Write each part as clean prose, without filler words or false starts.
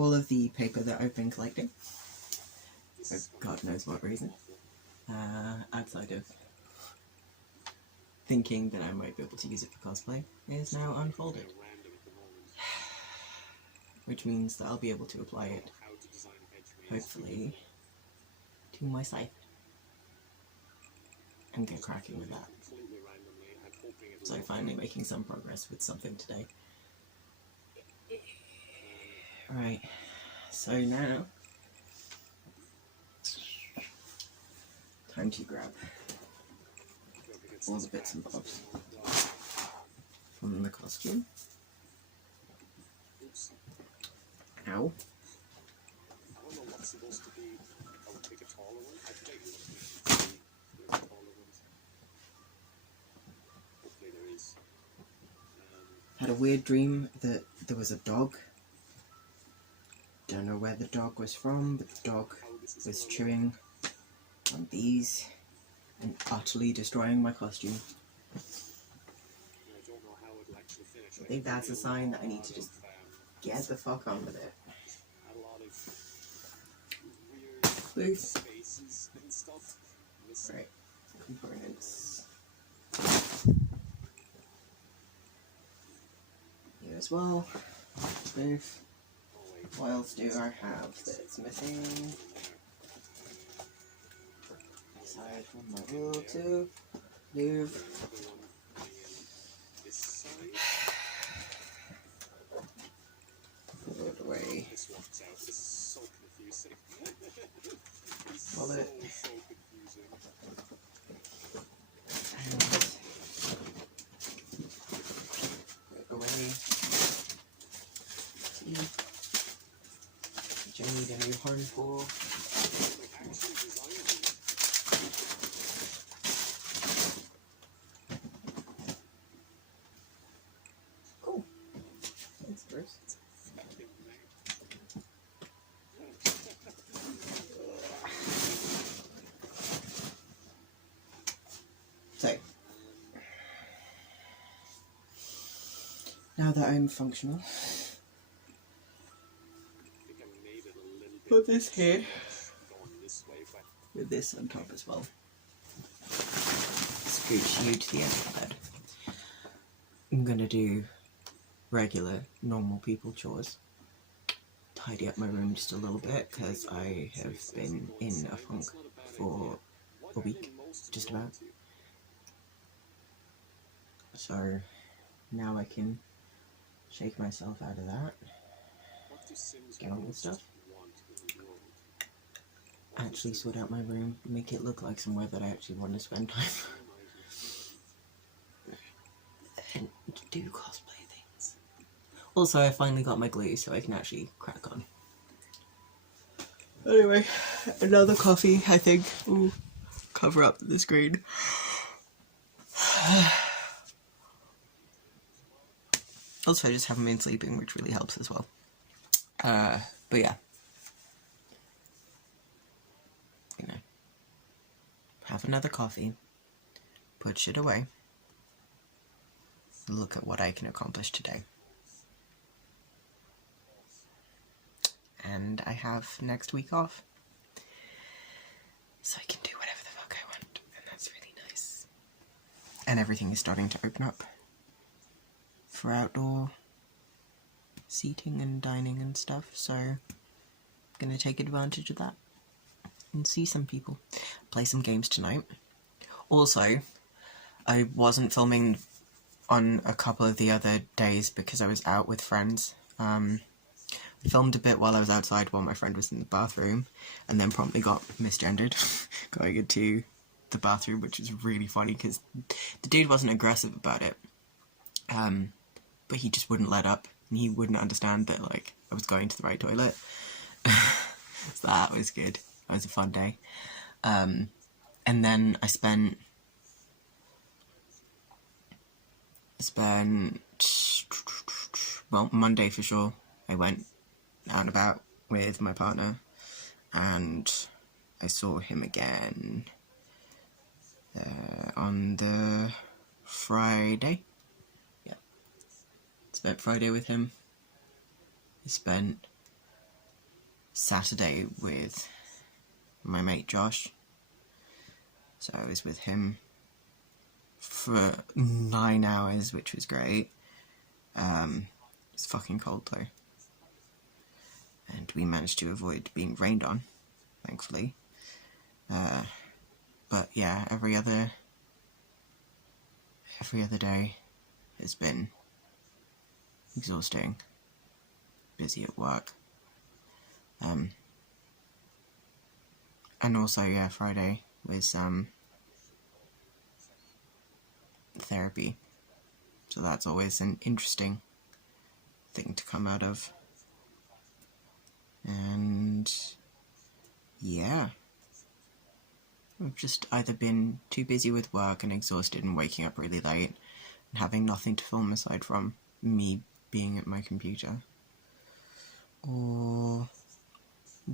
all of the paper that I've been collecting, for God knows what reason, outside of thinking that I might be able to use it for cosplay, is now unfolded. Which means that I'll be able to apply it, hopefully, to my scythe. And get cracking with that. So finally making some progress with something today. Right, so now, time to grab all the bits and bobs from the costume. Ow. Had a weird dream that there was a dog. Don't know where the dog was from, but the dog was chewing on these and utterly destroying my costume. I think that's a sign that I need to just get the fuck on with it. Please. Right, components. Here as well. Booth. What else do I have that's missing? Aside from my wheel to move. Put it away. Pull it. And put it away. I need a new horn for. Cool. Thanks, Bruce. So, now that I'm functional, put this here, with this on top as well. Scooch you to the edge of the bed. I'm gonna do regular, normal people chores. Tidy up my room just a little bit, because I have been in a funk for a week, just about. So, now I can shake myself out of that, get on with stuff. Actually sort out my room, make it look like somewhere that I actually want to spend time. And do cosplay things. Also, I finally got my glue, so I can actually crack on. Anyway, another coffee, I think. Ooh, cover up the screen. Also, I just haven't been sleeping, which really helps as well. But yeah. You know, have another coffee, put shit away, look at what I can accomplish today. And I have next week off, so I can do whatever the fuck I want, and that's really nice. And everything is starting to open up for outdoor seating and dining and stuff, so I'm gonna take advantage of that and see some people, play some games tonight. Also, I wasn't filming on a couple of the other days because I was out with friends. I filmed a bit while I was outside while my friend was in the bathroom, and then promptly got misgendered going into the bathroom, which was really funny because the dude wasn't aggressive about it, but he just wouldn't let up, and he wouldn't understand that, like, I was going to the right toilet. So that was good. It was a fun day. And then I spent well, Monday for sure, I went out and about with my partner, and I saw him again on the Friday. Yeah. Spent Friday with him. I spent Saturday with my mate Josh. So I was with him for 9 hours, which was great. It's fucking cold though. And we managed to avoid being rained on, thankfully. But yeah, every other day has been exhausting. Busy at work. And also, yeah, Friday was therapy. So that's always an interesting thing to come out of. And yeah, I've just either been too busy with work and exhausted and waking up really late and having nothing to film aside from me being at my computer, or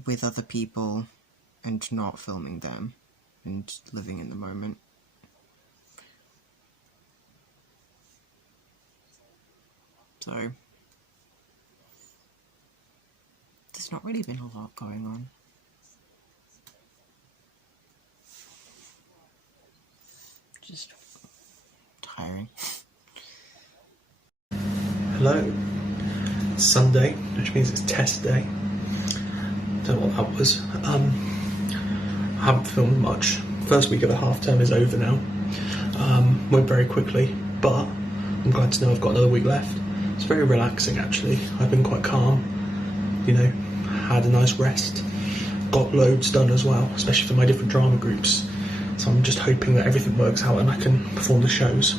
with other people and not filming them and living in the moment. So there's not really been a lot going on. Just tiring. Hello. It's Sunday, which means it's test day. Don't know what that was. I haven't filmed much. First week of the half term is over now. Went very quickly, but I'm glad to know I've got another week left. It's very relaxing actually. I've been quite calm, you know, had a nice rest, got loads done as well, especially for my different drama groups. So I'm just hoping that everything works out and I can perform the shows.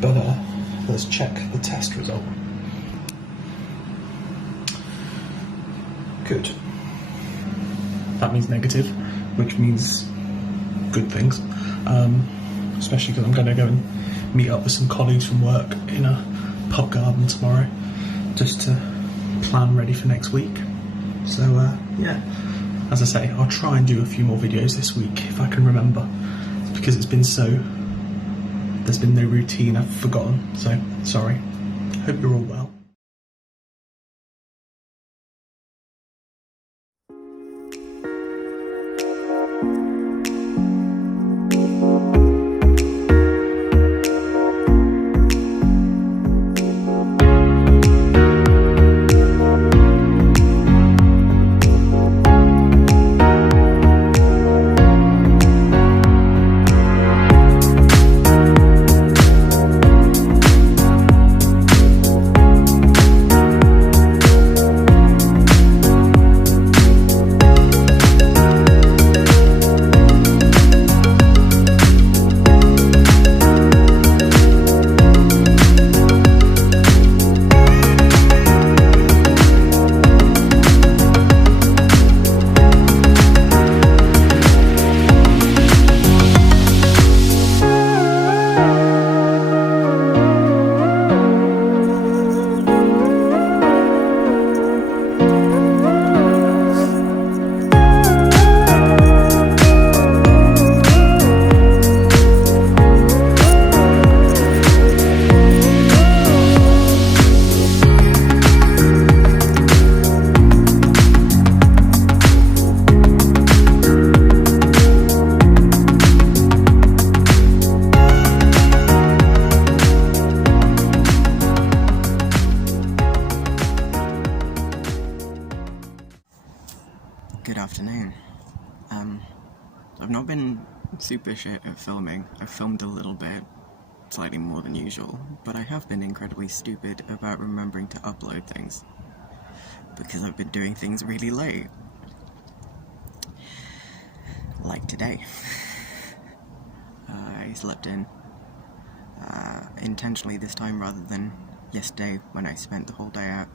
But let's check the test result. Good. That means negative, which means good things. Especially because I'm going to go and meet up with some colleagues from work in a pub garden tomorrow, just to plan ready for next week. So yeah, as I say, I'll try and do a few more videos this week if I can remember. It's because it's been there's been no routine, I've forgotten, so sorry. Hope you're all well. Good afternoon. I've not been super shit at filming. I've filmed a little bit, slightly more than usual, but I have been incredibly stupid about remembering to upload things, because I've been doing things really late. Like today. I slept in intentionally this time rather than yesterday when I spent the whole day out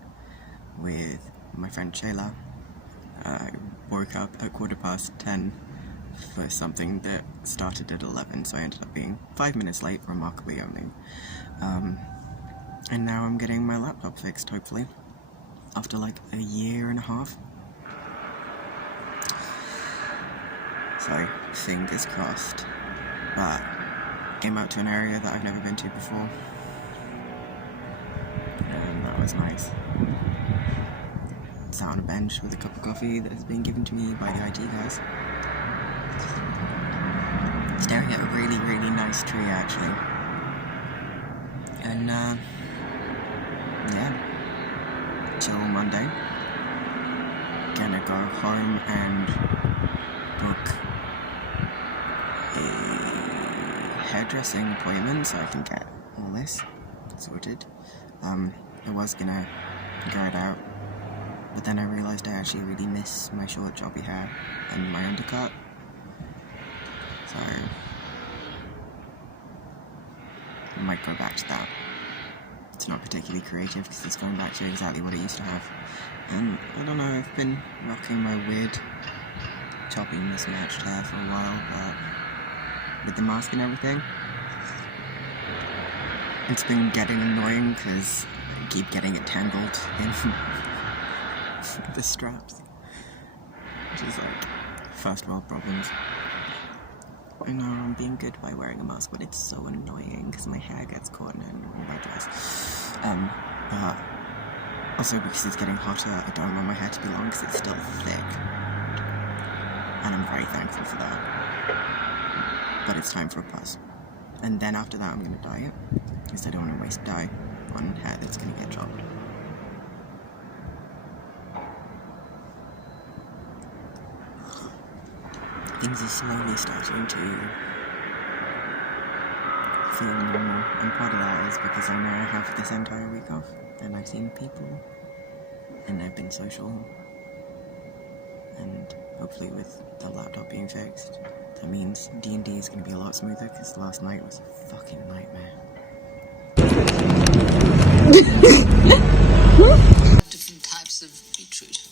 with my friend Shayla. I woke up at 10:15 for something that started at 11, so I ended up being 5 minutes late, remarkably only. And now I'm getting my laptop fixed, hopefully, after like a year and a half. So, fingers crossed. But, came out to an area that I've never been to before, and that was nice. sat on a bench with a cup of coffee that has been given to me by the IT guys. Staring at a really, really nice tree, actually. And, yeah. Till Monday. Gonna go home and book a hairdressing appointment so I can get all this sorted. I was gonna grow it out, but then I realised I actually really miss my short choppy hair and my undercut. So I might go back to that. It's not particularly creative because it's going back to exactly what it used to have. And I don't know, I've been rocking my weird choppy mismatched hair for a while, but with the mask and everything, it's been getting annoying because I keep getting it tangled in the straps, which is like first world problems. I know I'm being good by wearing a mask, but it's so annoying because my hair gets caught in my dress. But also because it's getting hotter, I don't want my hair to be long because it's still thick. And I'm very thankful for that. But it's time for a buzz. And then after that I'm going to dye it, because I don't want to waste dye on hair that's going to get chopped. Things are slowly starting to feel normal, and part of that is because I know I have this entire week off, and I've seen people, and I've been social, and hopefully with the laptop being fixed, that means D&D is going to be a lot smoother, because last night was a fucking nightmare. Different types of beetroot.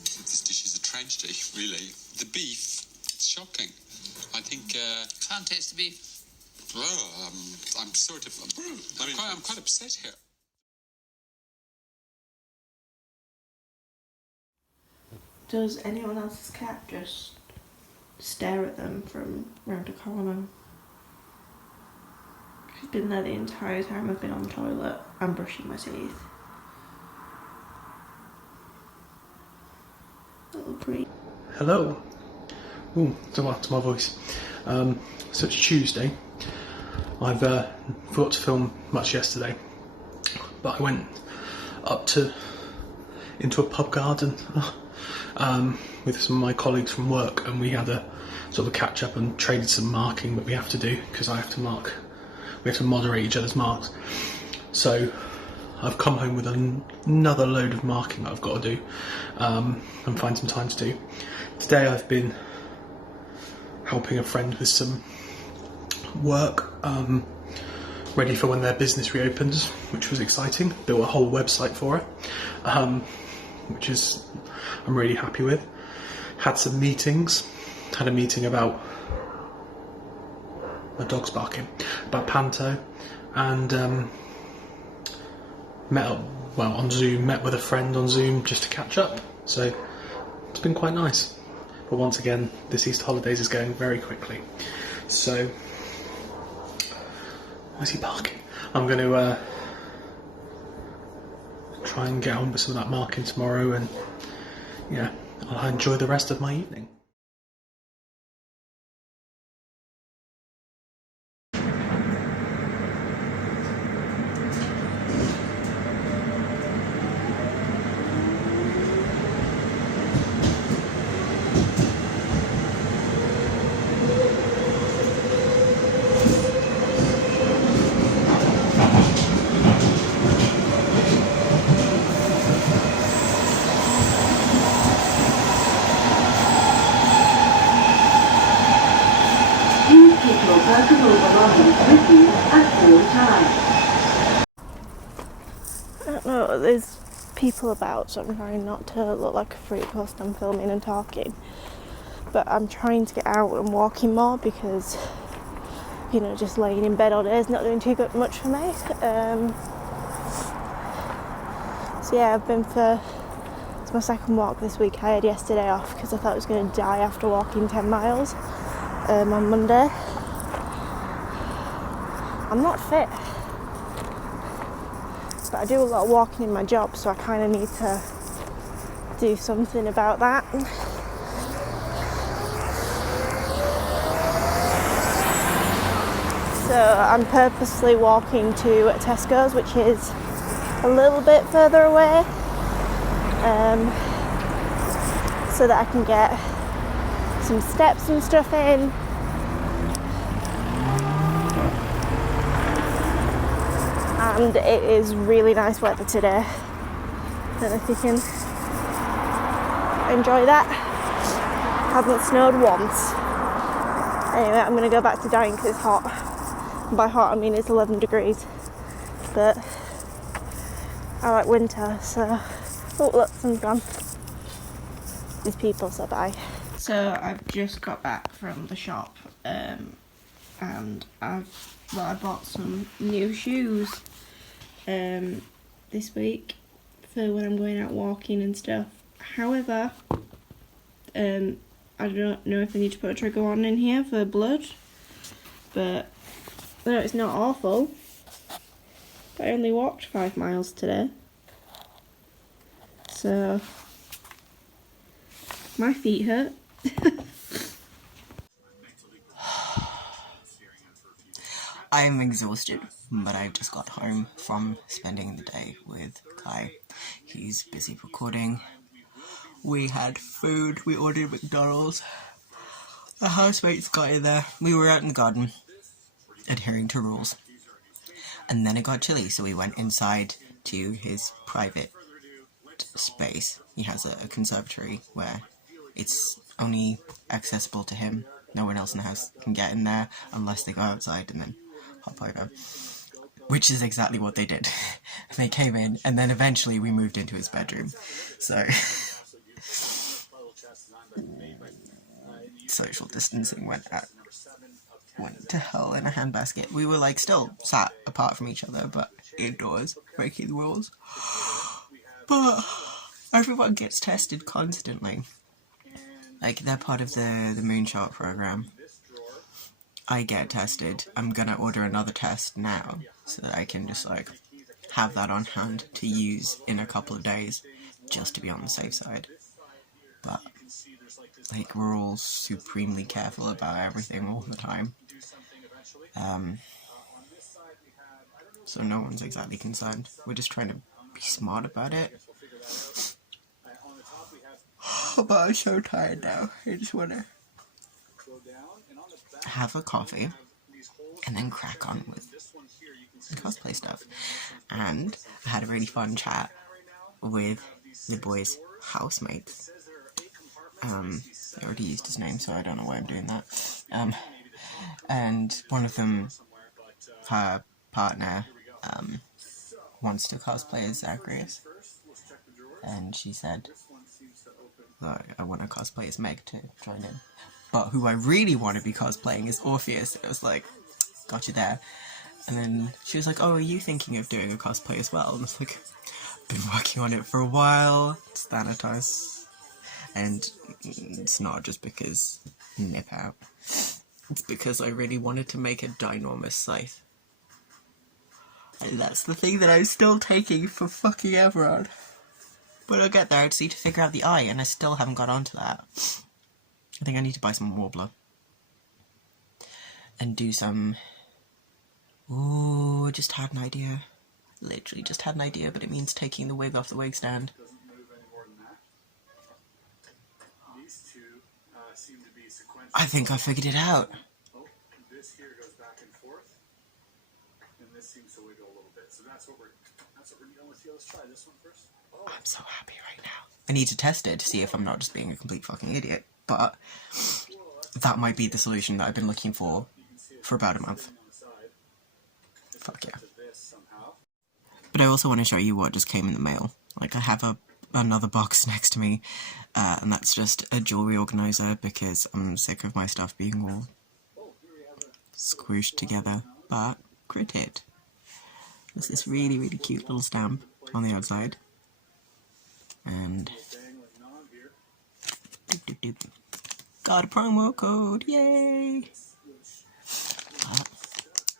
This dish is a tragedy, really. The beef, it's shocking. I think, Can't taste the beef. I'm sort of, I'm quite upset here. Does anyone else's cat just stare at them from round a corner? She's been there the entire time I've been on the toilet and brushing my teeth. Little pre. Hello. Ooh, so that's my voice. So it's Tuesday. I've forgot to film much yesterday, but I went up into a pub garden with some of my colleagues from work, and we had a sort of a catch up and traded some marking that we have to do because I have to mark. We have to moderate each other's marks. So I've come home with another load of marking that I've got to do and find some time to do. Today I've been helping a friend with some work, ready for when their business reopens, which was exciting. Built a whole website for it, which is I'm really happy with. Had some meetings. Had a meeting about my dog's barking, about Panto, and met up on Zoom. Met with a friend on Zoom just to catch up. So it's been quite nice. But once again, this Easter holidays is going very quickly. So why is he barking? I'm going to try and get on with some of that marking tomorrow, and yeah, I'll enjoy the rest of my evening. I don't know, there's people about, so I'm trying not to look like a freak whilst I'm filming and talking. But I'm trying to get out and walking more because, you know, just laying in bed all day is not doing too much for me. So yeah, it's my second walk this week. I had yesterday off because I thought I was going to die after walking 10 miles on Monday. I'm not fit, but I do a lot of walking in my job, so I kind of need to do something about that. So I'm purposely walking to Tesco's, which is a little bit further away, so that I can get some steps and stuff in. And it is really nice weather today. Don't know if you can enjoy that. Hasn't snowed once. Anyway, I'm going to go back to dining because it's hot. And by hot I mean it's 11 degrees. But I like winter, so... Oh look, sun's gone. These people said bye. So I've just got back from the shop, and I bought some new shoes this week for when I'm going out walking and stuff. However, I don't know if I need to put a trigger warning in here for blood, but no, it's not awful. But I only walked 5 miles today, so my feet hurt. I'm exhausted, but I've just got home from spending the day with Kai. He's busy recording. We had food, we ordered McDonald's. The housemates got in there. We were out in the garden, adhering to rules. And then it got chilly, so we went inside to his private space. He has a conservatory where it's only accessible to him. No one else in the house can get in there unless they go outside and then hop over. Which is exactly what they did. They came in, and then eventually we moved into his bedroom. So... social distancing went to hell in a handbasket. We were like still sat apart from each other, but indoors, breaking the rules. But everyone gets tested constantly. Like, they're part of the moonshot program. I get tested. I'm gonna order another test now, so that I can just, like, have that on hand to use in a couple of days, just to be on the safe side. But, like, we're all supremely careful about everything all the time. So no one's exactly concerned. We're just trying to be smart about it. But I'm so tired now. I just want to have a coffee and then crack on with the cosplay stuff. And I had a really fun chat with the boys' housemates. I already used his name, so I don't know why I'm doing that. And one of them, her partner, wants to cosplay as Zacharias. And she said, I want to cosplay as Meg to join in. But who I really want to be cosplaying is Orpheus. It was like, got you there. And then she was like, oh, are you thinking of doing a cosplay as well? And I was like, been working on it for a while. It's Thanatos. And it's not just because nip out. It's because I really wanted to make a ginormous scythe. And that's the thing that I'm still taking for fucking ever on. But I'll get there. I just need to figure out the eye, and I still haven't got onto that. I think I need to buy some Warbler. And do some... Ooh, I just had an idea. Literally just had an idea, but it means taking the wig off the wig stand. I think I figured it out. This here goes back and forth, and this seems to wiggle a little bit. So that's what we're dealing with here. Let's try this one first. Oh. I'm so happy right now. I need to test it to see if I'm not just being a complete fucking idiot, but that might be the solution that I've been looking for about a month. Fuck yeah. But I also want to show you what just came in the mail. Like, I have another box next to me, and that's just a jewelry organizer because I'm sick of my stuff being all squished together. But grit it. There's this really, really cute little stamp on the outside. And doop, doop, doop. Got a promo code, yay! Oh,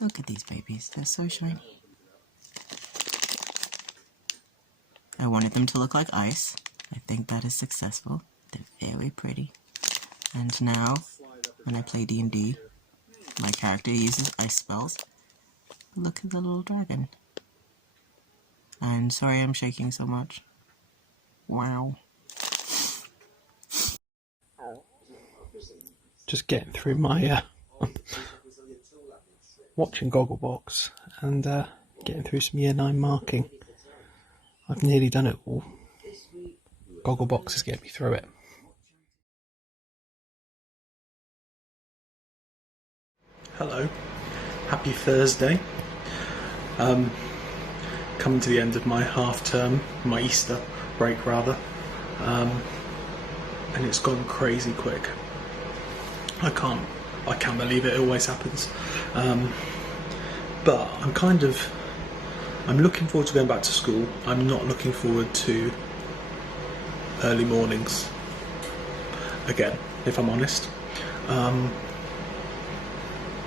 look at these babies, they're so shiny. I wanted them to look like ice, I think that is successful. They're very pretty. And now, when I play D&D, my character uses ice spells. Look at the little dragon. I'm sorry I'm shaking so much. Wow. Just getting through my watching Gogglebox and getting through some year 9 marking. I've nearly done it all. Gogglebox is getting me through it. Hello, happy Thursday. Coming to the end of my half term, my Easter break rather, and it's gone crazy quick. I can't believe it always happens. But I'm looking forward to going back to school. I'm not looking forward to early mornings again, if I'm honest.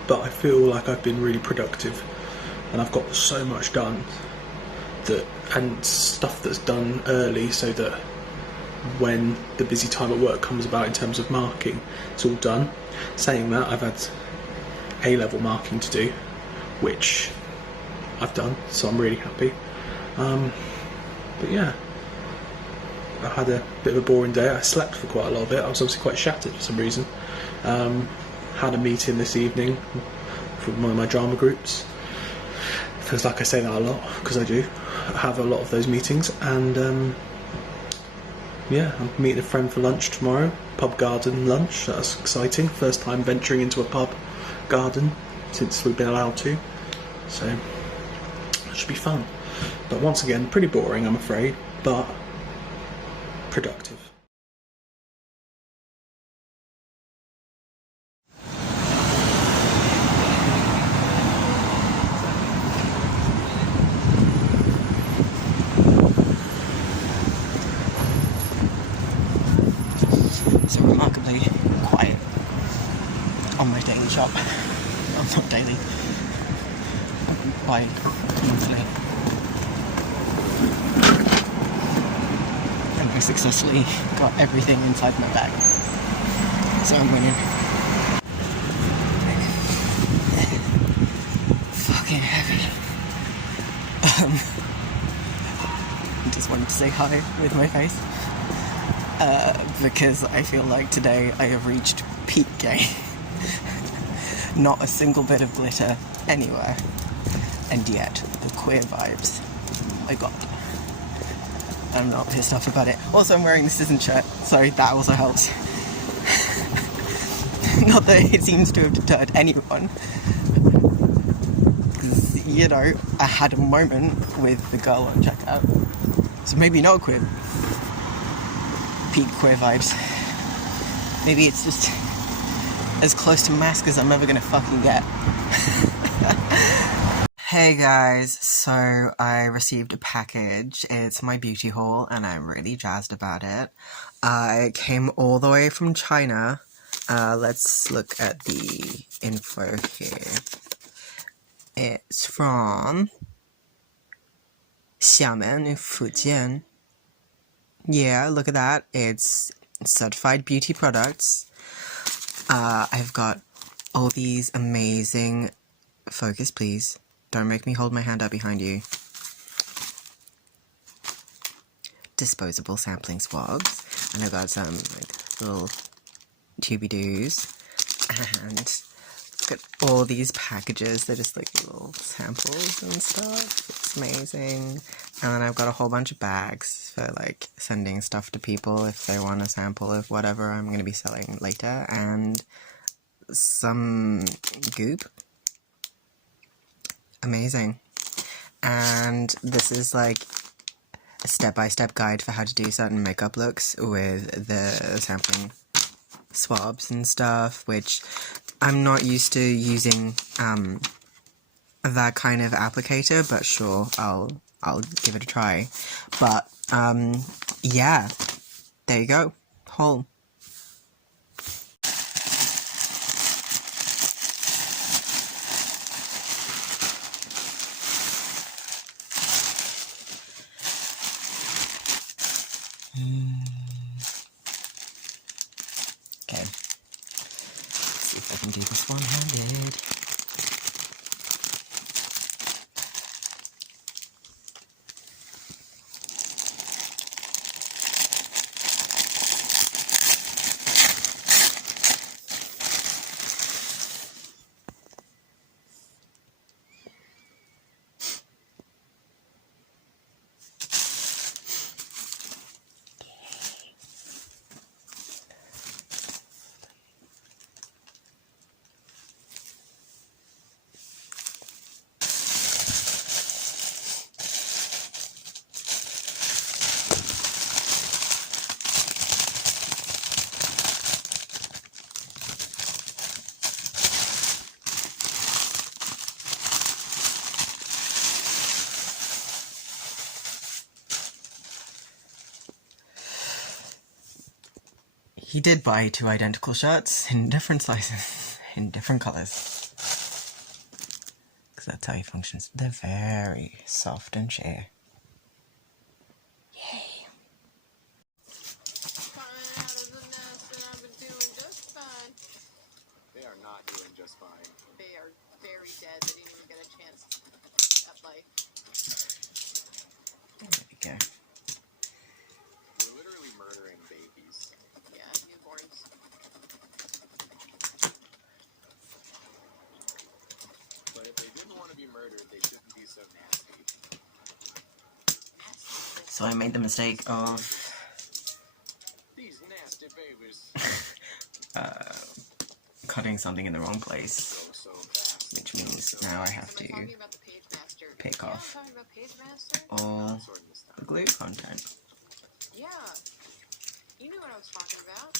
But I feel like I've been really productive and I've got so much done and stuff that's done early so that when the busy time at work comes about in terms of marking, it's all done. Saying that, I've had A-level marking to do, which I've done, so I'm really happy. But yeah, I had a bit of a boring day. I slept for quite a lot of it. I was obviously quite shattered for some reason. Had a meeting this evening for one of my drama groups. Feels like I say that a lot, because I do. I have a lot of those meetings, and yeah, I'm meeting a friend for lunch tomorrow. Pub garden lunch, that's exciting. First time venturing into a pub garden since we've been allowed to. So, it should be fun. But once again, pretty boring, I'm afraid, but productive. So remarkably quiet on my daily shop. Well, not daily. Bi-monthly. And I successfully got everything inside my bag. So I'm winning. Fucking heavy. Just wanted to say hi with my face. Because I feel like today I have reached peak game. Not a single bit of glitter anywhere. And yet, the queer vibes. Oh my god. I'm not pissed off about it. Also, I'm wearing the Citizen shirt, so that also helps. Not that it seems to have deterred anyone. Because, you know, I had a moment with the girl on checkout. So maybe not queer. Peak queer vibes. Maybe it's just as close to mask as I'm ever gonna fucking get. Hey guys, so I received a package. It's my beauty haul and I'm really jazzed about it. It came all the way from China. Let's look at the info here. It's from Xiamen in Fujian. Yeah, look at that. It's certified beauty products. I've got all these amazing... Focus, please. Don't make me hold my hand up behind you. Disposable sampling swabs. And I've got some little tubey-doos. And got all these packages. They're just like little samples and stuff. It's amazing. And then I've got a whole bunch of bags for like sending stuff to people if they want a sample of whatever I'm going to be selling later. And some goop. Amazing. And this is like a step-by-step guide for how to do certain makeup looks with the sampling swabs and stuff, which I'm not used to using that kind of applicator, but sure, I'll give it a try. But yeah, there you go. Haul. I can do this one-handed. He did buy 2 identical shirts in different sizes, in different colours. Because that's how he functions. They're very soft and sheer. Yay. They are not doing just fine. They are very dead. They didn't even get a chance at life. There we go. We're literally murdering babies. Yeah, newborns. But if they didn't want to be murdered, they shouldn't be so nasty. So I made the mistake of These nasty babies cutting something in the wrong place, go so fast. which means now I have to Am I talking about the page master? pick Yeah, off I'm talking about page master. all Sorting this the out. glue content. Yeah, you knew what I was talking about.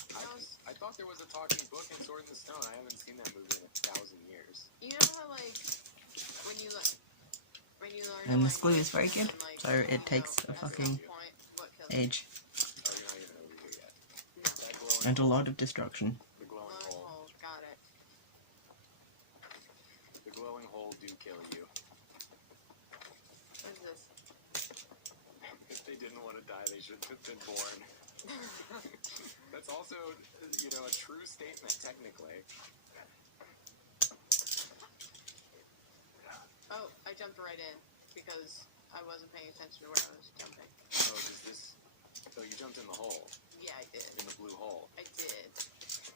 I thought there was a talking book in Sword in the Stone. I haven't seen that movie in 1,000 years. You know how like when you learn. And this glue is very good, so it takes a fucking age Oh, you're not even over here yet. That glowing, and a lot of destruction. the glowing hole. Got it. The glowing hole do kill you. What is this? If they didn't want to die, they shouldn't have been born. That's also, you know, a true statement, technically. Oh, I jumped right in because I wasn't paying attention to where I was jumping. Oh, does this... So you jumped in the hole, Yeah, I did. in the blue hole. I did.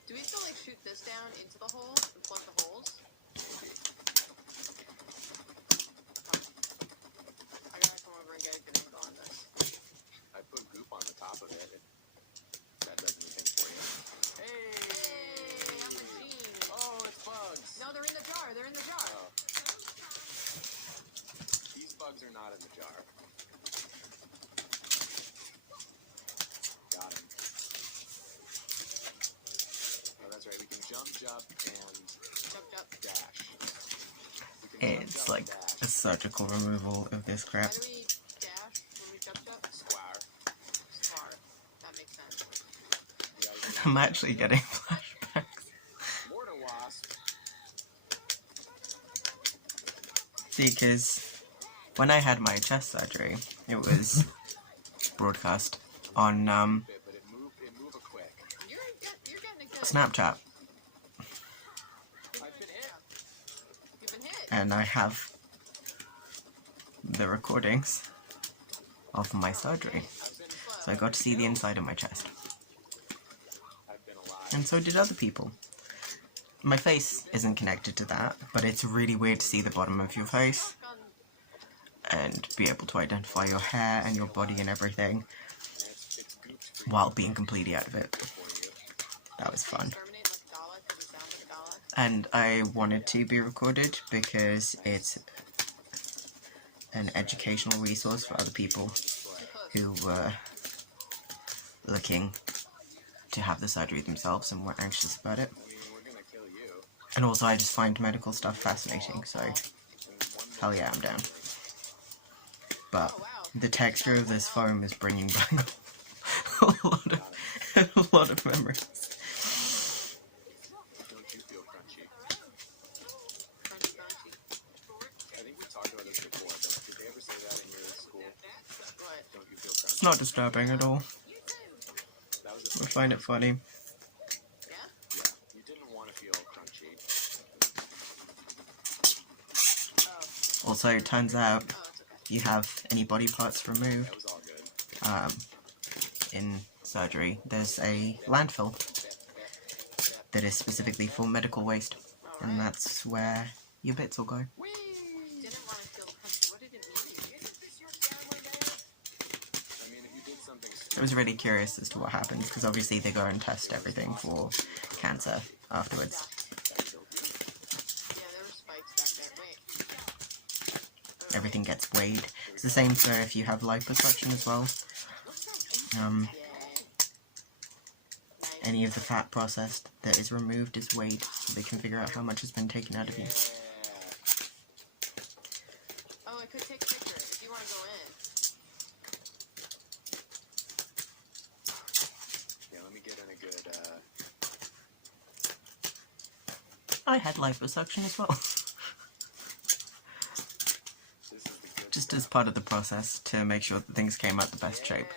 Do we still like shoot this down into the hole and plug the holes? Maybe. I gotta come over and get a good angle on this. I put goop on the top of it. If that does anything for you. Hey! Hey, I'm a genius. Oh, it's bugs! No, they're in the jar. They're in the jar. Oh. These bugs are not in the jar. Got him. Oh, that's right. We can jump, and Jump. dash. We can It's jump, like dash. a surgical removal of this How crap. do we dash when we jump? Square. Smart. That makes sense. You gotta I'm actually getting flashbacks. Mortar wasp. Because when I had my chest surgery, it was broadcast on Bit, but it moved a quick. You're getting it good. Snapchat, I've been hit. You've been hit. and I have the recordings of my surgery, I've been so I got to see the inside of my chest, I've been alive. and so did other people. My face isn't connected to that, but it's really weird to see the bottom of your face and be able to identify your hair and your body and everything It's gooped for while being completely out of it. you. That was fun. Terminate like a dollar because it sounds like a dollar. And I wanted to be recorded because it's an educational resource for other people who were looking to have the surgery themselves and were anxious about it. I mean, we're gonna kill you. And also I just find medical stuff fascinating, so hell yeah, I'm down. But the texture of this foam is bringing back a lot of memories. Don't you feel crunchy? Crunchy. I think we talked about this before, but did they ever say that in your school? What? Don't you feel It's crunchy? not disturbing at all. That was I find it funny. Yeah? Yeah. You didn't want to feel crunchy. Also, it turns out if you have any body parts removed in surgery, there's a landfill that is specifically for medical waste, and that's where your bits will go. Didn't want to feel the country. What did it mean? Isn't this your family day? I mean, if you did something I was really curious as to what happens, because obviously they go and test everything for cancer afterwards. Yeah, there were spikes back there. Wait. Everything gets weighed. It's the same for if you have liposuction as well. Any of the fat processed that is removed is weighed, so they can figure out how much has been taken out of you. Oh, I could take a picture if you want to go in. Yeah, let me get in a good, I had liposuction as well. Just as part of the process to make sure that things came out the best shape.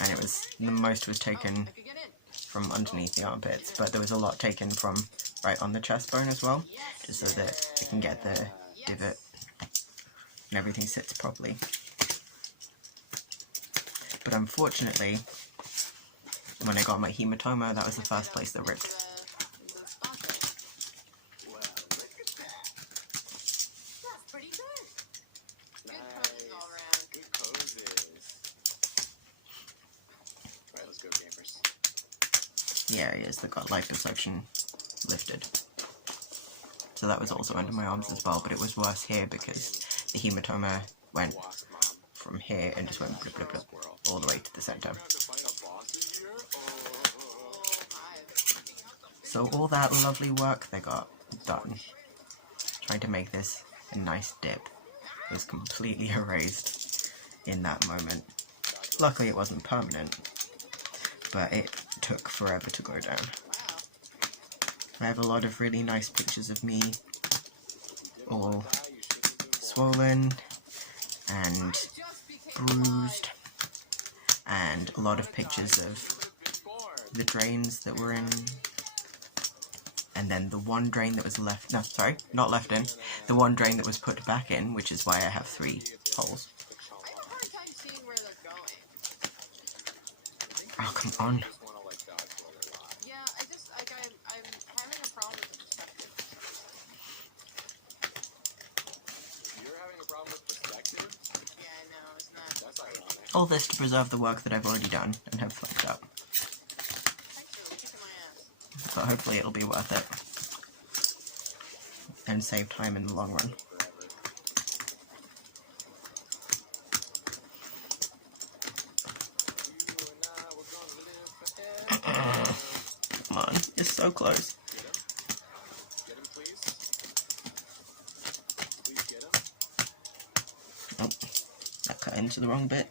And it was, the most was taken I could get in. from underneath the armpits, but there was a lot taken from right on the chest bone as well, just so that you can get the divot and everything sits properly. But unfortunately, when I got my hematoma, that was the first place that ripped. The sponsor. well, look at that. That's pretty good. Good poses all around. Good poses. Alright, let's go, gamers. The areas that got liposuction lifted. So that was also under my arms as well, but it was worse here because the hematoma went from here and just went blip blip blip all the way to the center. So all that lovely work they got done, trying to make this a nice dip, was completely erased in that moment. Luckily it wasn't permanent, but it took forever to go down. I have a lot of really nice pictures of me, all swollen and bruised, and a lot of pictures of the drains that were in, and then the one drain that was left, no, sorry, not left in, the one drain that was put back in, which is why I have 3 holes. I have a hard time seeing where they're going. Oh, come on. Yeah, I'm having a problem with the perspective. You're having a problem with perspective? Yeah, I know, it's not. That's ironic. All this to preserve the work that I've already done and have fucked up. Thanks for kicking my ass. But hopefully it'll be worth it. And save time in the long run. Come on, you're so close. Get him, please. Please get him. Oh, that cut into the wrong bit.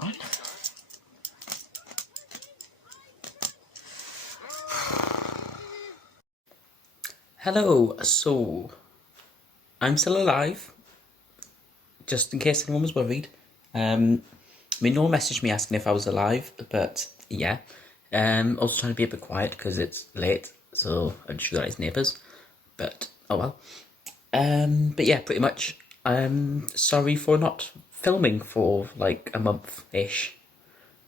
On. Hello, so I'm still alive, just in case anyone was worried. I mean, no one messaged me asking if I was alive, but yeah. Also trying to be a bit quiet because it's late, so I just realised neighbours, but oh well. But yeah, pretty much, sorry for not filming for like a month-ish.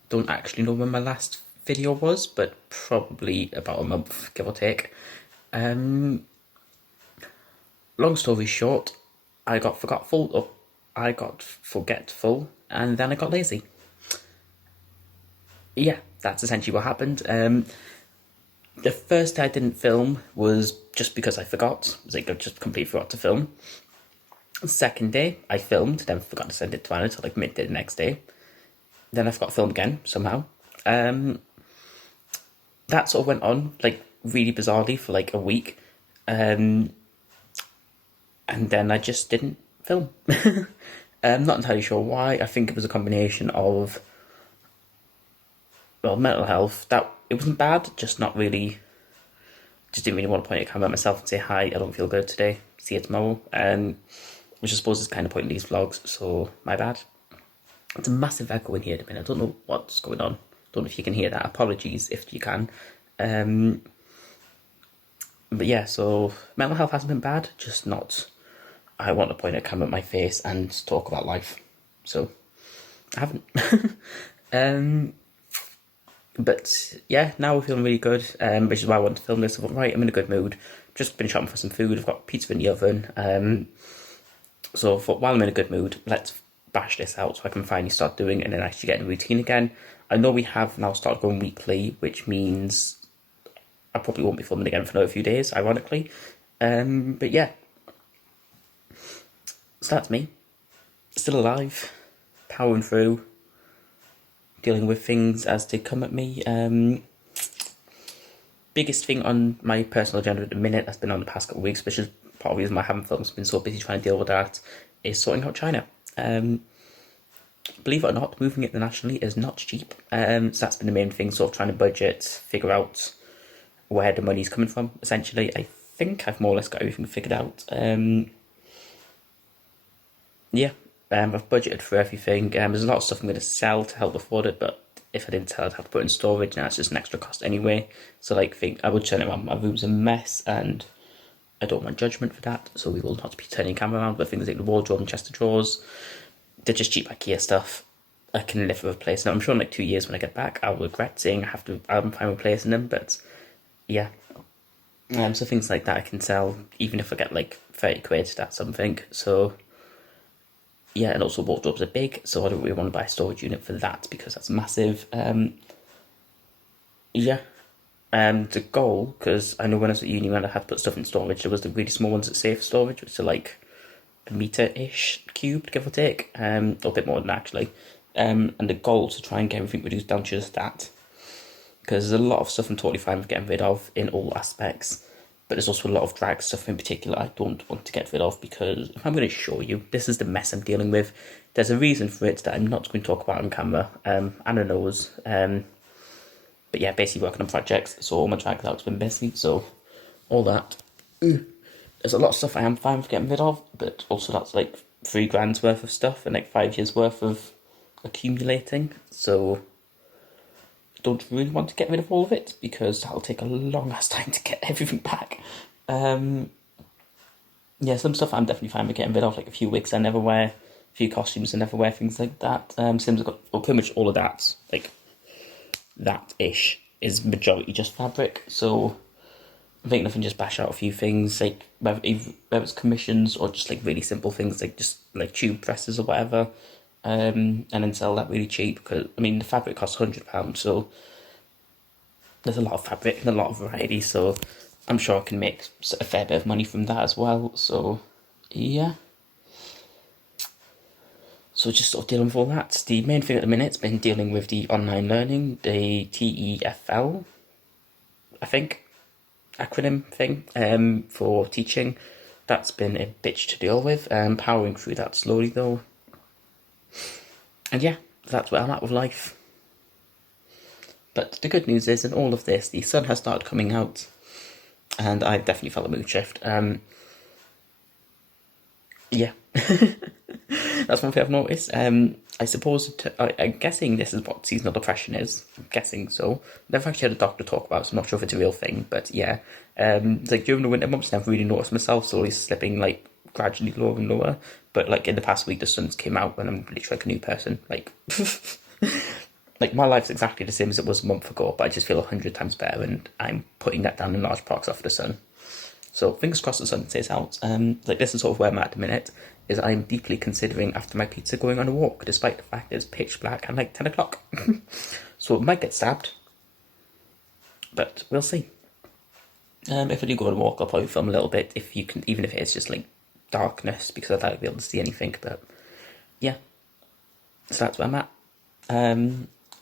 Don't actually know when my last video was, but probably about a month, give or take. Long story short, I got forgetful, and then I got lazy. Yeah, that's essentially what happened. The first day I didn't film was just because I forgot. It was like I just completely forgot to film. The second day, I filmed, then forgot to send it to Anna till like midday the next day. Then I forgot to film again, somehow. That sort of went on, like, really bizarrely for like a week. And then I just didn't film. I'm not entirely sure why. I think it was a combination of, well, mental health. That it wasn't bad, just not really. Just didn't really want to point at camera at myself and say hi. I don't feel good today. See you tomorrow. Which I suppose is kind of point in these vlogs. So my bad. It's a massive echo in here at the minute. I don't know what's going on. Don't know if you can hear that. Apologies if you can. But yeah, so mental health hasn't been bad, just not. I want to point a camera at my face and talk about life. So I haven't. But yeah, now we're feeling really good, which is why I wanted to film this. I thought, right, I'm in a good mood. Just been shopping for some food. I've got pizza in the oven. So I thought, while I'm in a good mood, let's bash this out so I can finally start doing it and then actually get in a routine again. I know we have now started going weekly, which means I probably won't be filming again for another few days, ironically. But yeah. So that's me. Still alive. Powering through. Dealing with things as they come at me. Biggest thing on my personal agenda at the minute that's been on the past couple of weeks, which is part of the reason why I haven't filmed, been so busy trying to deal with that, is sorting out China. Believe it or not, moving internationally is not cheap. So that's been the main thing, sort of trying to budget, figure out where the money's coming from, essentially. I think I've more or less got everything figured out. I've budgeted for everything. There's a lot of stuff I'm going to sell to help afford it, but if I didn't sell, I'd have to put it in storage, and that's just an extra cost anyway. So, I would turn it around. My room's a mess, and I don't want judgment for that, so we will not be turning camera around. But things like the wardrobe and chest of drawers, they're just cheap IKEA stuff. I can live with replacing them. I'm sure in 2 years when I get back, I'll regret saying I'm fine replacing them, but yeah. So things like that I can sell, even if I get 30 quid, that's something. So yeah, and also wardrobes are big, so I don't really want to buy a storage unit for that because that's massive. The goal, because I know when I was at uni when I had to put stuff in storage, there was the really small ones at safe storage, which are a metre-ish cubed, give or take, or a bit more than that actually. And the goal is to try and get everything reduced down to just that, because there's a lot of stuff I'm totally fine with getting rid of in all aspects, but there's also a lot of drag stuff in particular I don't want to get rid of, because if I'm going to show you, this is the mess I'm dealing with. There's a reason for it that I'm not going to talk about on camera. Anna knows. But yeah, basically working on projects, so all my drag out's been busy, so all that. There's a lot of stuff I am fine with getting rid of, but also that's $3 grand's worth of stuff and 5 years worth of accumulating, so don't really want to get rid of all of it because that'll take a long ass time to get everything back. Some stuff I'm definitely fine with getting rid of, a few wigs I never wear, a few costumes I never wear, things like that. Sims have got, pretty much all of that, that-ish is majority just fabric, so I think I can just bash out a few things, whether it's commissions or just really simple things, just tube presses or whatever, and then sell that really cheap, because the fabric costs £100, so there's a lot of fabric and a lot of variety, so I'm sure I can make a fair bit of money from that as well. So yeah, so just sort of dealing with all that. The main thing at the minute's been dealing with the online learning, the TEFL, I think, acronym thing, for teaching. That's been a bitch to deal with, powering through that slowly though. And yeah, that's where I'm at with life. But the good news is, in all of this, the sun has started coming out, and I definitely felt a mood shift. Yeah. That's one thing I've noticed. I suppose, I'm guessing this is what seasonal depression is. I'm guessing so. Never actually had a doctor talk about it, so I'm not sure if it's a real thing, but yeah. It's during the winter months, I never really noticed myself slowly slipping, gradually lower and lower. But, in the past week, the sun came out, and I'm literally a new person. My life's exactly the same as it was a month ago, but I just feel 100 times better, and I'm putting that down in large parts off the sun. So fingers crossed the sun stays out. This is sort of where I'm at the minute, is I'm deeply considering after my pizza going on a walk, despite the fact that it's pitch black and 10 o'clock. So it might get stabbed, but we'll see. If I do go on a walk, I'll probably film a little bit, if you can, even if it is just darkness, because I'd like to be able to see anything, but yeah. So that's where I'm at.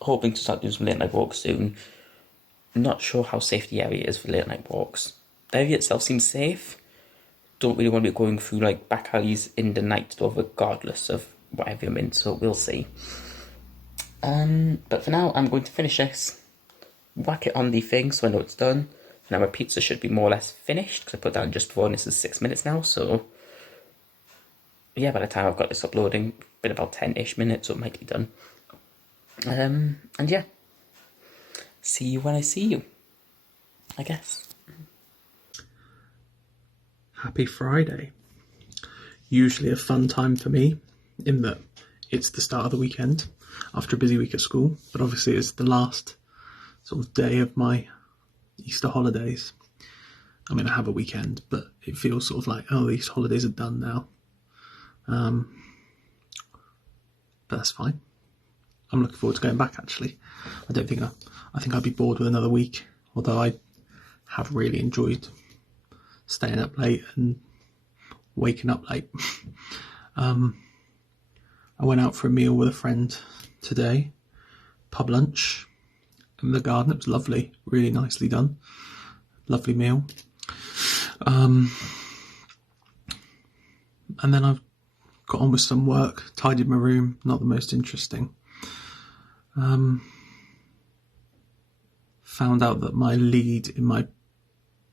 Hoping to start doing some late night walks soon. Not sure how safe the area is for late night walks. The area itself seems safe. Don't really want to be going through back alleys in the night though, regardless of whatever I'm in, so we'll see. But for now, I'm going to finish this, whack it on the thing so I know it's done. Now my pizza should be more or less finished, because I put that in just before, and this is 6 minutes now, so yeah, by the time I've got this uploading, been about 10-ish minutes, so it might be done. And yeah, see you when I see you, I guess. Happy Friday. Usually a fun time for me, in that it's the start of the weekend after a busy week at school, but obviously it's the last sort of day of my Easter holidays. I mean, I have a weekend, but it feels sort of like, oh, these holidays are done now. But that's fine. I'm looking forward to going back, actually. I think I'd be bored with another week, although I have really enjoyed staying up late and waking up late. I went out for a meal with a friend today, pub lunch in the garden. It was lovely, really nicely done. Lovely meal. And then I've got on with some work, tidied my room, not the most interesting. Found out that my lead in my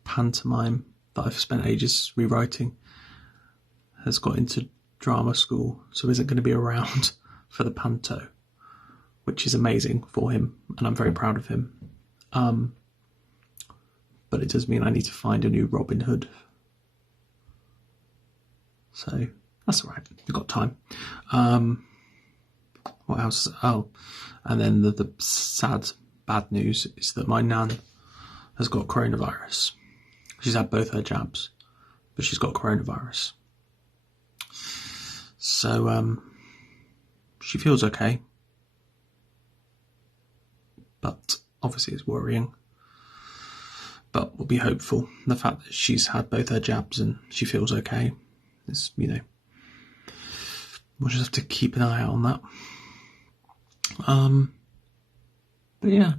pantomime that I've spent ages rewriting has got into drama school, so isn't going to be around for the panto, which is amazing for him, and I'm very proud of him. But it does mean I need to find a new Robin Hood. So that's all right. We've got time. What else? Oh, and then the sad, bad news is that my nan has got coronavirus. She's had both her jabs, but she's got coronavirus. So she feels okay, but obviously it's worrying. But we'll be hopeful. The fact that she's had both her jabs and she feels okay is, we'll just have to keep an eye out on that. But yeah,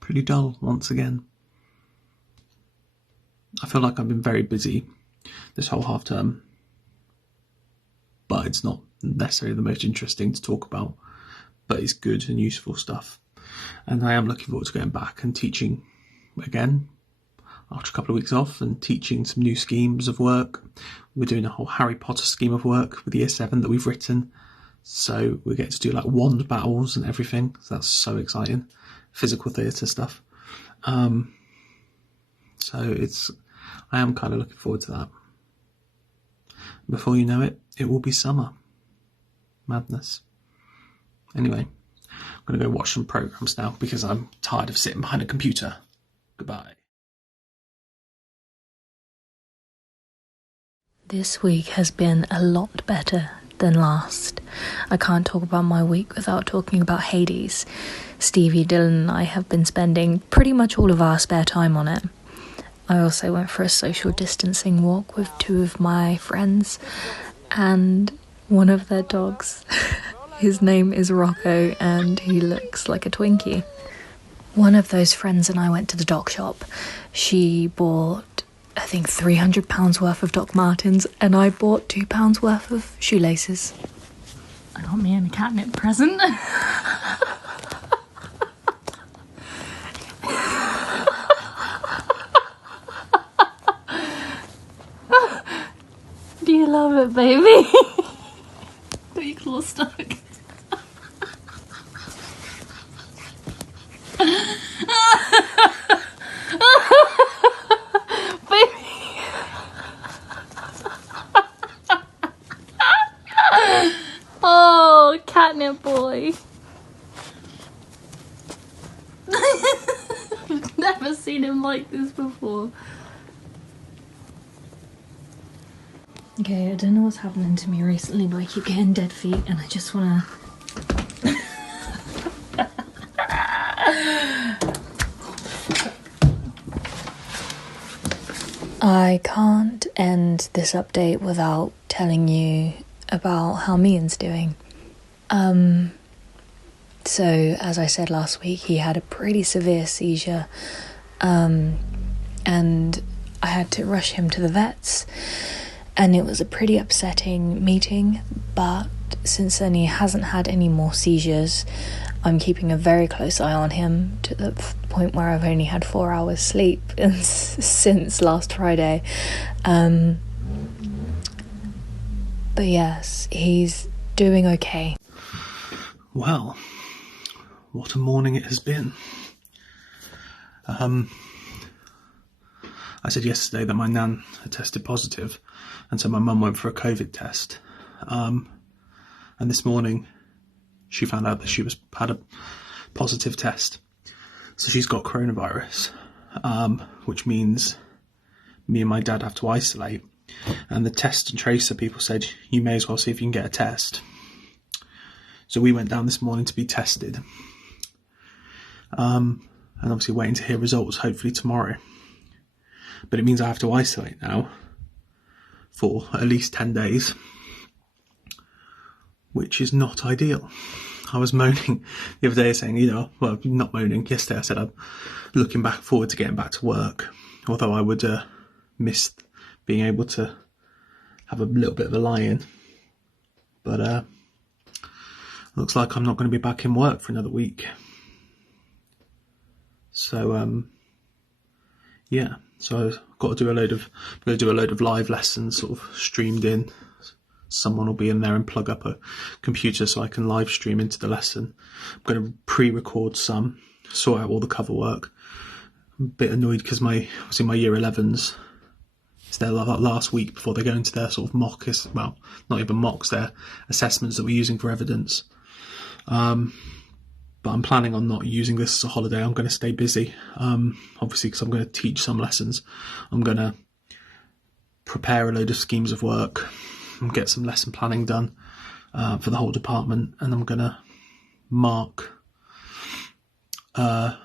pretty dull once again. I feel like I've been very busy this whole half term, but it's not necessarily the most interesting to talk about, but it's good and useful stuff. And I am looking forward to going back and teaching again after a couple of weeks off and teaching some new schemes of work. We're doing a whole Harry Potter scheme of work with Year 7 that we've written. So we get to do like wand battles and everything. So that's so exciting. Physical theatre stuff. So I am kind of looking forward to that. Before you know it, it will be summer. Madness. Anyway, I'm going to go watch some programmes now because I'm tired of sitting behind a computer. Goodbye. This week has been a lot better than last. I can't talk about my week without talking about Hades. Stevie, Dylan and I have been spending pretty much all of our spare time on it. I also went for a social distancing walk with two of my friends and one of their dogs. His name is Rocco and he looks like a Twinkie. One of those friends and I went to the doc shop. She bought, I think, £300 worth of Doc Martens and I bought £2 worth of shoelaces. I got me a catnip present. Do you love it, baby? Got your claw stuck. Oh, catnip boy. I've never seen him like this before. Okay, I don't know what's happening to me recently, but I keep getting dead feet and I just wanna... I can't end this update without telling you about how Mian's doing. So, as I said last week, he had a pretty severe seizure, and I had to rush him to the vets, and it was a pretty upsetting meeting, but since then he hasn't had any more seizures, I'm keeping a very close eye on him to the point where I've only had 4 hours sleep since last Friday. But yes, he's doing okay. Well, what a morning it has been. I said yesterday that my nan had tested positive, and so my mum went for a COVID test. And this morning, she found out that she had a positive test. So she's got coronavirus, which means me and my dad have to isolate. And the test and tracer people said, you may as well see if you can get a test. So we went down this morning to be tested. And obviously waiting to hear results, hopefully tomorrow. But it means I have to isolate now for at least 10 days, which is not ideal. I was moaning the other day saying, well, not moaning. Yesterday I said I'm looking forward to getting back to work, although I would miss being able to have a little bit of a lie-in. But looks like I'm not going to be back in work for another week. So, yeah. So I've got to do a load of live lessons sort of streamed in. Someone will be in there and plug up a computer so I can live stream into the lesson. I'm going to pre-record some, sort out all the cover work. I'm a bit annoyed because my year 11s, it's their last week before they go into their sort of not even mocks, their assessments that we're using for evidence. But I'm planning on not using this as a holiday. I'm going to stay busy, obviously, because I'm going to teach some lessons. I'm going to prepare a load of schemes of work and get some lesson planning done for the whole department. And I'm going to mark a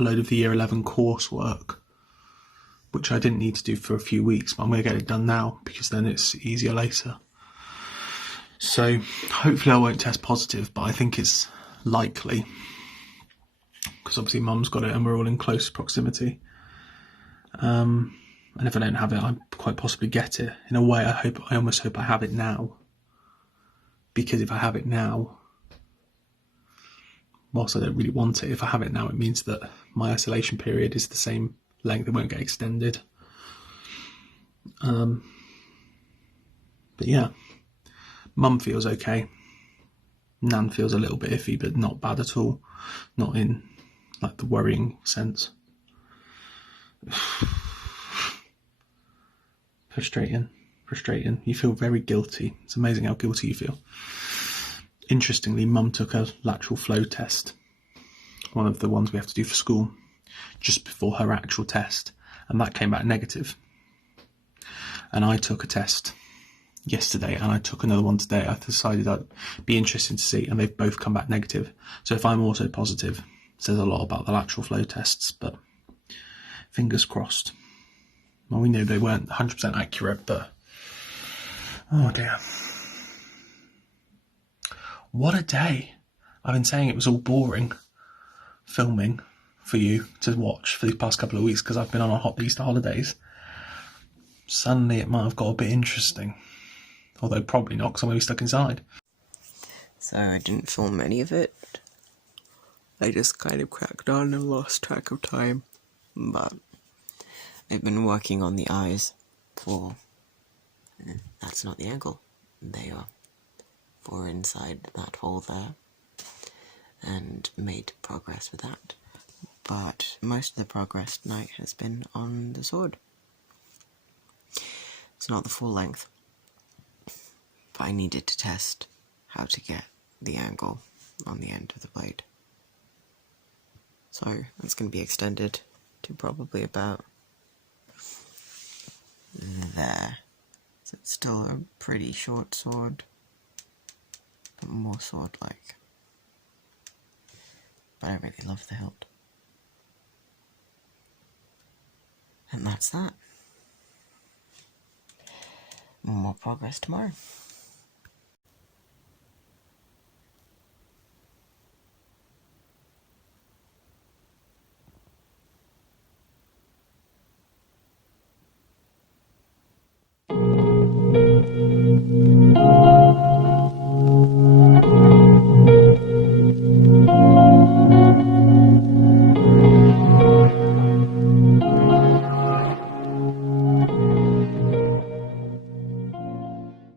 load of the year 11 coursework, which I didn't need to do for a few weeks, but I'm going to get it done now because then it's easier later. So hopefully I won't test positive, but I think it's likely because obviously Mum's got it and we're all in close proximity. And if I don't have it, I quite possibly get it. In a way, I almost hope I have it now, because if I have it now, whilst I don't really want it, if I have it now, it means that my isolation period is the same length. It won't get extended. But yeah. Mum feels okay. Nan feels a little bit iffy, but not bad at all. Not in like the worrying sense. Frustrating. You feel very guilty. It's amazing how guilty you feel. Interestingly, Mum took a lateral flow test, one of the ones we have to do for school, just before her actual test, and that came back negative. And I took a test yesterday and I took another one today. I decided I'd be interested to see, and they've both come back negative. So if I'm also positive, it says a lot about the lateral flow tests, but fingers crossed. Well, we knew they weren't 100% accurate, but oh dear. What a day. I've been saying it was all boring filming for you to watch for these past couple of weeks because I've been on a Easter holidays. Suddenly it might have got a bit interesting. Although probably not, because I'm going to be stuck inside. So I didn't film any of it. I just kind of cracked on and lost track of time. But I've been working on the eyes for... That's not the angle. They are for inside that hole there. And made progress with that. But most of the progress tonight has been on the sword. It's not the full length. But I needed to test how to get the angle on the end of the blade. So that's going to be extended to probably about there. So it's still a pretty short sword, but more sword-like. But I really love the hilt. And that's that. More progress tomorrow.